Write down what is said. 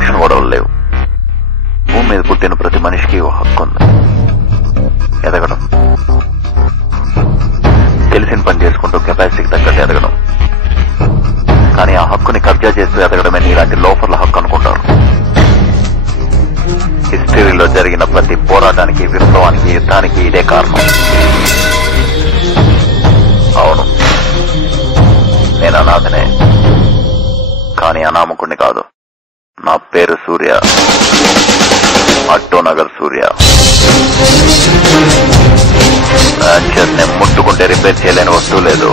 Faction గొడవలు లేవు. భూమి మీద పుట్టిన ప్రతి మనిషికి ఓ హక్కు ఉంది, ఎదగడం, తెలిసిన పని చేసుకుంటూ కెపాసిటీకి తగ్గట్టు ఎదగడం. కానీ ఆ హక్కుని కబ్జా చేస్తూ ఎదగడమే నీలాంటి లోఫర్ల హక్కు అనుకుంటారు. హిస్టరీలో జరిగిన ప్రతి పోరాటానికి, విప్లవానికి, యుద్ధానికి ఇదే కారణం. అవును, నేను అనాథనే, కానీ అనామకుణ్ణి కాదు. నా పేరు సూర్య, అట్టోనగర్ సూర్య. ఫ్రాంచైజ్ ని ముట్టుకుంటే రిపేర్ చేయలేని వస్తువు లేదు.